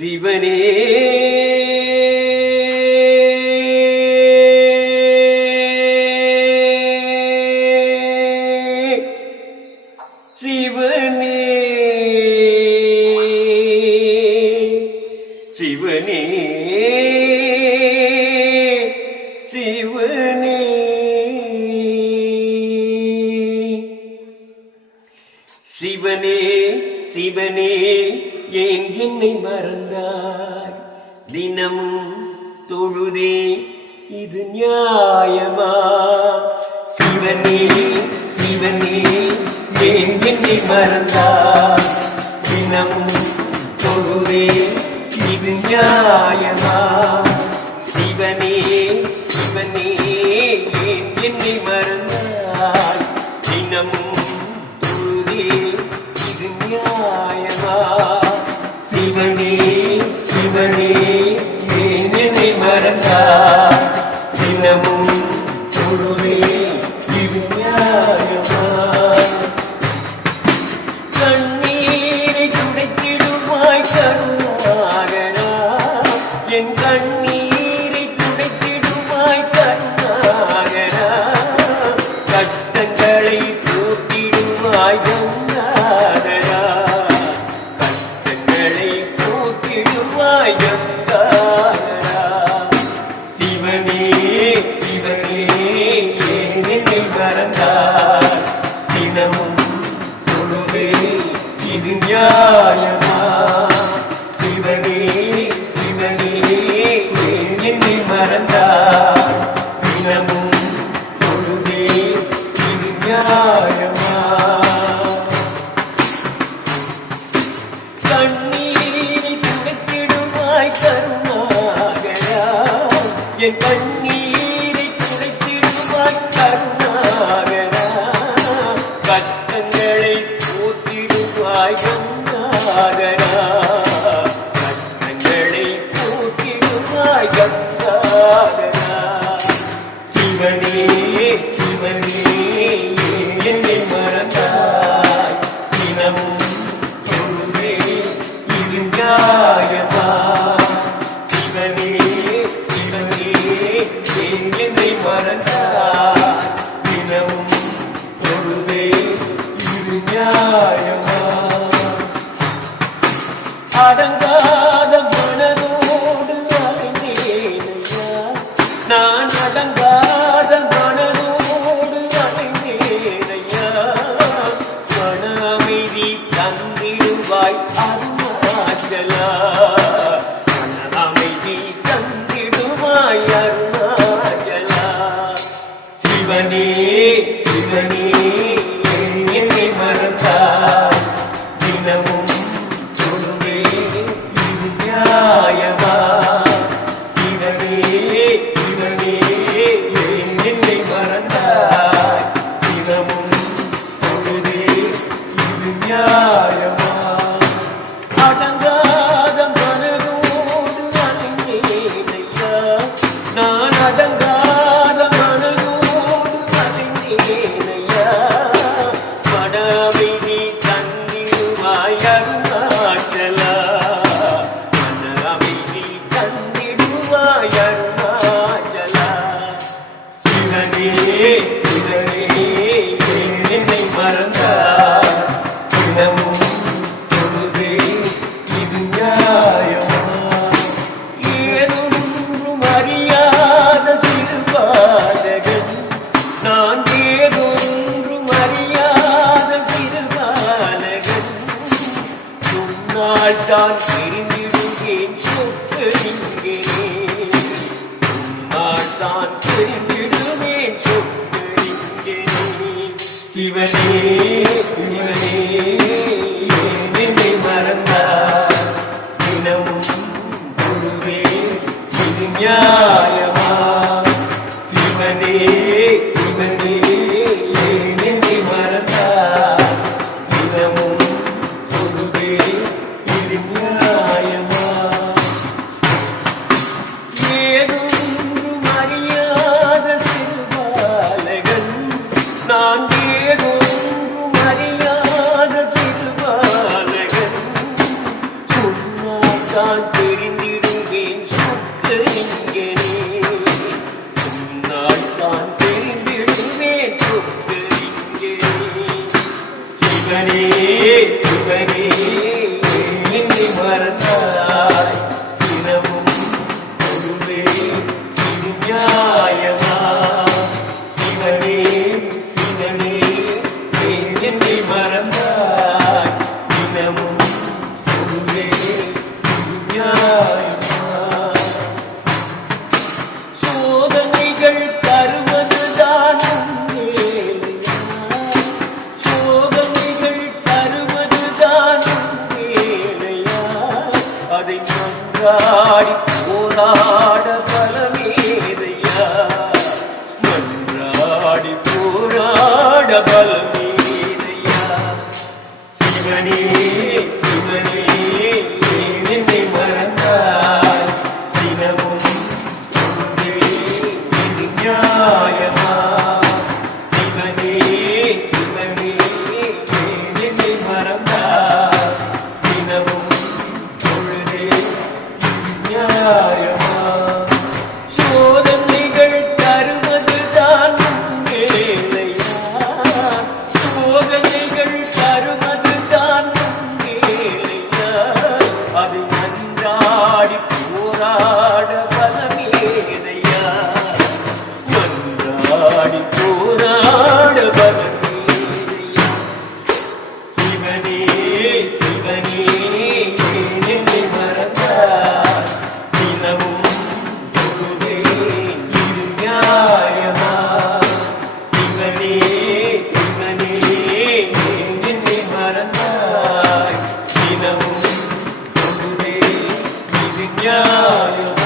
சிவனே சிவனே சிவனே சிவனே சிவனே சிவனே ஏன் என்னை மறந்தாய் தினமும் தொழுதே இது நியாயமா சிவனே சிவனே ஏன் என்னை மறந்தாய் தினமும் தொழுதே இது நியாயமா சிவனே சிவனே ஏன் என்னை மறந்தாய் தினமும் தொழுதே இது நியாயமா சிவனே சிவனே ஏன் என்னை மறந்தாய் தினமும் தொழுதே இது நியாயமா கண்ணீரை துடைத்திடுவாய் கருணாகரா என் கண்ணீரை துடைத்திடுவாய் கருணாகரா கஷ்டங்களை போக்கிடுவாய் கருணாகரா கஷ்டங்களை போக்கிடுவாய் கருணாகரா சிவனே சிவனே ஏன் என்னை மறந்தாய் தினமும் தொழுதே இது நியாயமா சிவனே சிவனே ஏன் என்னை மறந்தாய் தினமும் தொழுதே இது நியாயமா கண்ணீரை துடைத்திடுவாய் கருணாகரா என் கண்ணீரை துடைத்திடுவாய் கருணாகரா கஷ்டங்களை போக்கிடுவாய் கருணாகரா கஷ்டங்களை போக்கிடுவாய் கருணாகரா சிவனே சிவனே என்னை மறந்தாய் தினமும் தொழுதே இது நியாயமா சிவனே சிவனே என்னை மறந்தாய் தினமும் தொழுதே இது நியாயமா அடங்காத மனதோடு அலைந்தேனையா நான் அடங்காத மனதோடு அலைந்தேனையா மன அமைதி தந்திடுவாய் அருணாச்சலா மன அமைதி தந்திடுவாய் அருணாச்சலா சிவனே சிவனே என்னை மறந்தாய் தினமும் தொழுதே இது நியாயமா சிவனே சிவனே என்னை மறந்தாய் தினமும் தொழுதே இது நியாயமா அடங்காத மனதோடு அலைந்தேனையா நான் அடங்காத மனதோடு அலைந்தேனையா மன அமைதி தந்திடுவாய் அருணாச்சலா மன அமைதி தந்திடுவாய் அருணாச்சலா சிவனே சிவனே என்னை மறந்தாய் தினமும் தொழுதே இது நியாயமா ஏதொன்றும் அறியாத சிறுபாலகன் நான் ஏதொன்றும் அறியாத சிறுபாலகன் உன்னால் தான் தெரிந்திடுவேன் சொற்களிங்கே உன்னால் தான் தெரிந்திடுவேன் சொற்களிங்கே சிவனே சிவனே என்னை மறந்தாய் தினமும் தொழுதே இது நியாயமா சிவனே சிவனே என்னை மறந்தாய் தினமும் தொழுதே இது நியாயமா ஏதொன்றும் அறியாத சிறுபாலகன் நான் ஏதொன்றும் அறியாத தான் தெரிந்திடுவேன் சொக்கலிங்கனே உன்னால் தான் தெரிந்திடுவேன் சொக்கலிங்கனே சிவனே சிவனே என்னை மறந்தாய் தினமும் பொழுதே இது நியாயமா சிவனே சிவனே என்னை மறந்தாய் தினமும் பொழுதே இது நியாயமா சோதனைகள் தருவதுதான் வேலையா சோதனைகள் தருவதுதான் வேலையா அதை மன்றாடி போராட பலமேதையா மன்றாடி போராட பலமேதையா சிவனே சிவனே என்னை மறந்தாய் தினமும் பொழுதே இது நியாயமா சிவனே சிவனே என்னை மறந்தாய் தினமும் பொழுதே நியாயமா சோதனைகள் தருவதுதான் வேலையா சோதனைகள் தருவதுதான் வேலையா அதை நன்றாடி போராட பலமேதையா நன்றாடி போராட பலமேதையா சிவனே சிவனே என்னை மறந்தாய் தினமும் பொழுதே இது நியாயமா சிவனே சிவனே என்னை மறந்தாய் தினமும் பொழுதே இது நியாயமா